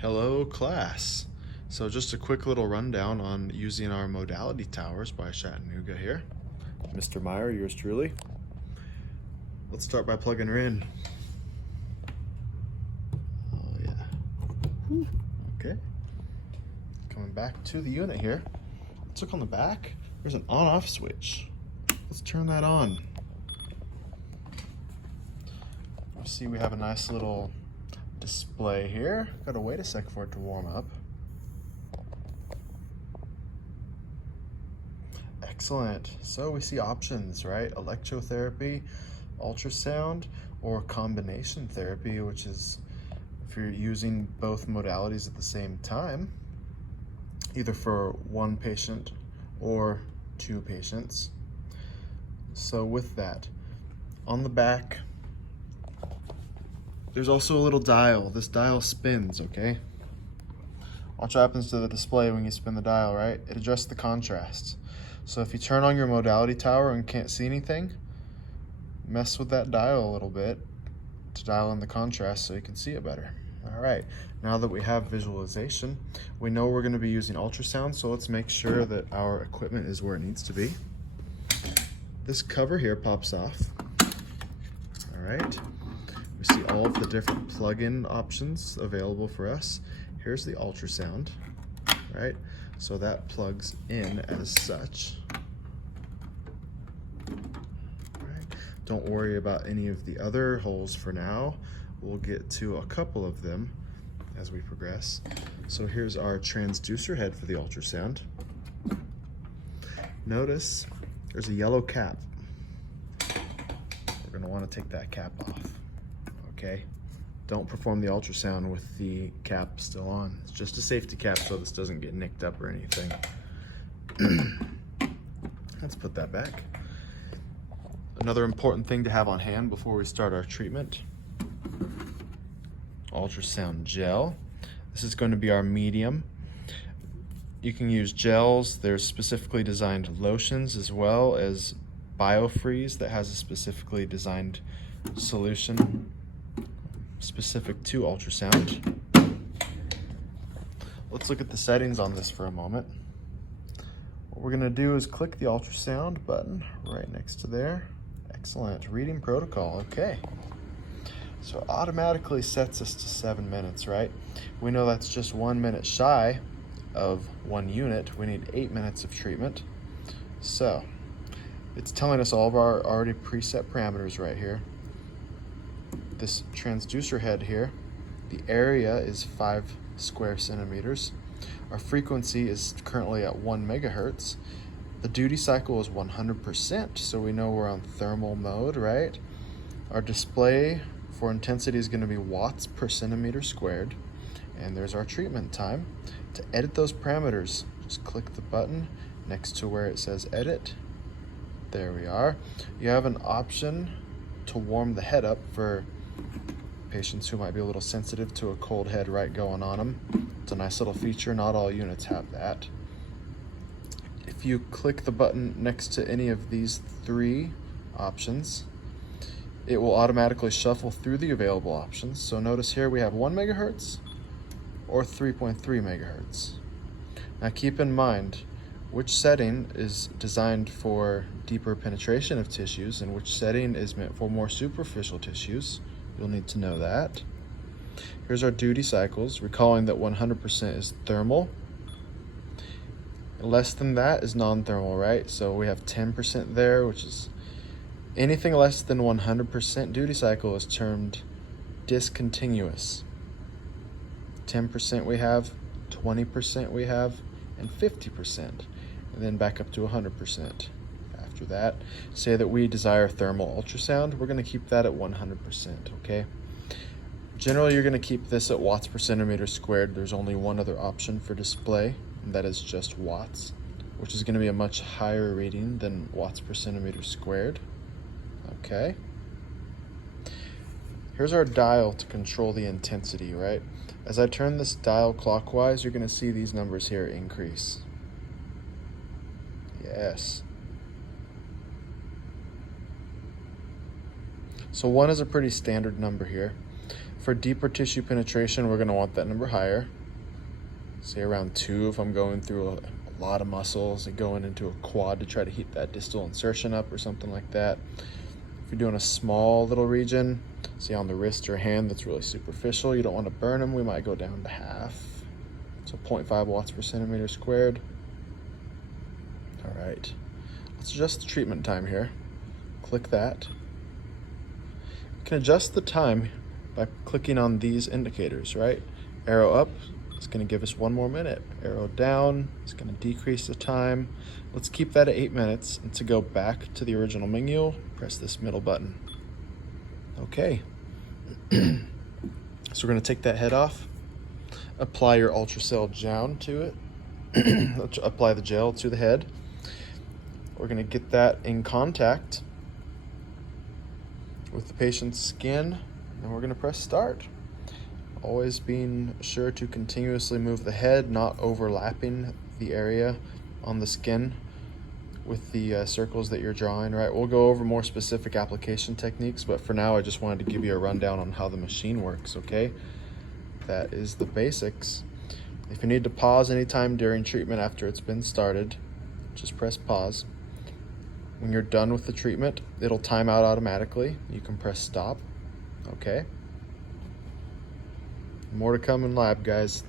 Hello class. So just a quick little rundown on using our Modality towers by Chattanooga here. Mr. Meyer, yours truly. Let's start by plugging her in. Oh yeah. Okay. Coming back to the unit here. Let's look on the back. There's an on-off switch. Let's turn that on. You see we have a nice little display here. Gotta wait a sec for it to warm up. Excellent. So we see options, right? Electrotherapy, ultrasound, or combination therapy, which is if you're using both modalities at the same time, either for one patient or two patients. So with that, on the back, there's also a little dial. This dial spins, okay? Watch what happens to the display when you spin the dial, right? It adjusts the contrast. So if you turn on your Modality tower and can't see anything, mess with that dial a little bit to dial in the contrast so you can see it better. All right, now that we have visualization, we know we're gonna be using ultrasound, so let's make sure that our equipment is where it needs to be. This cover here pops off. All right. We see all of the different plug-in options available for us. Here's the ultrasound, right? So that plugs in as such. Right. Don't worry about any of the other holes for now. We'll get to a couple of them as we progress. So here's our transducer head for the ultrasound. Notice there's a yellow cap. We're gonna wanna take that cap off. Okay, don't perform the ultrasound with the cap still on. It's just a safety cap so this doesn't get nicked up or anything. Let's put that back. Another important thing to have on hand before we start our treatment, ultrasound gel. This is going to be our medium. You can use gels. There's specifically designed lotions as well as BioFreeze that has a specifically designed solution specific to ultrasound. Let's look at the settings on this for a moment. What we're gonna do is click the ultrasound button right next to there. Excellent, reading protocol, okay. So it automatically sets us to 7 minutes, right? We know that's just 1 minute shy of 1 unit. We need 8 minutes of treatment. So it's telling us all of our already preset parameters right here. This transducer head here, the area is 5 square centimeters. Our frequency is currently at 1 megahertz. The duty cycle is 100%, so we know we're on thermal mode, right? Our display for intensity is going to be watts per centimeter squared. And there's our treatment time. To edit those parameters, just click the button next to where it says edit. There we are. You have an option to warm the head up for patients who might be a little sensitive to a cold head right going on them. It's a nice little feature. Not all units have that. If you click the button next to any of these 3 options, it will automatically shuffle through the available options. So notice here we have 1 megahertz or 3.3 megahertz. Now keep in mind which setting is designed for deeper penetration of tissues and which setting is meant for more superficial tissues. You'll need to know that. Here's our duty cycles, recalling that 100% is thermal. Less than that is non-thermal, right? So we have 10% there, which is anything less than 100% duty cycle is termed discontinuous. 10% we have, 20% we have, and 50%, and then back up to 100%. After that, say that we desire thermal ultrasound, we're going to keep that at 100%, okay? Generally, you're going to keep this at watts per centimeter squared. There's only one other option for display, and that is just watts, which is going to be a much higher reading than watts per centimeter squared, okay? Here's our dial to control the intensity, right? As I turn this dial clockwise, you're going to see these numbers here increase. Yes. So 1 is a pretty standard number here. For deeper tissue penetration, we're gonna want that number higher. Say around 2 if I'm going through a lot of muscles and going into a quad to try to heat that distal insertion up or something like that. If you're doing a small little region, say on the wrist or hand that's really superficial, you don't want to burn them, we might go down to half. So 0.5 watts per centimeter squared. All right, let's adjust the treatment time here. Click that. You can adjust the time by clicking on these indicators, right? Arrow up is going to give us 1 more minute. Arrow down is going to decrease the time. Let's keep that at 8 minutes. And to go back to the original menu, press this middle button. Okay. So we're going to take that head off, apply your ultracell down to it, apply the gel to the head. We're going to get that in contact with the patient's skin, and we're going to press start. Always being sure to continuously move the head, not overlapping the area on the skin with the circles that you're drawing, right? We'll go over more specific application techniques, but for now I just wanted to give you a rundown on how the machine works, okay? That is the basics. If you need to pause anytime during treatment after it's been started, just press pause. When you're done with the treatment, it'll time out automatically. You can press stop, okay? More to come in lab, guys.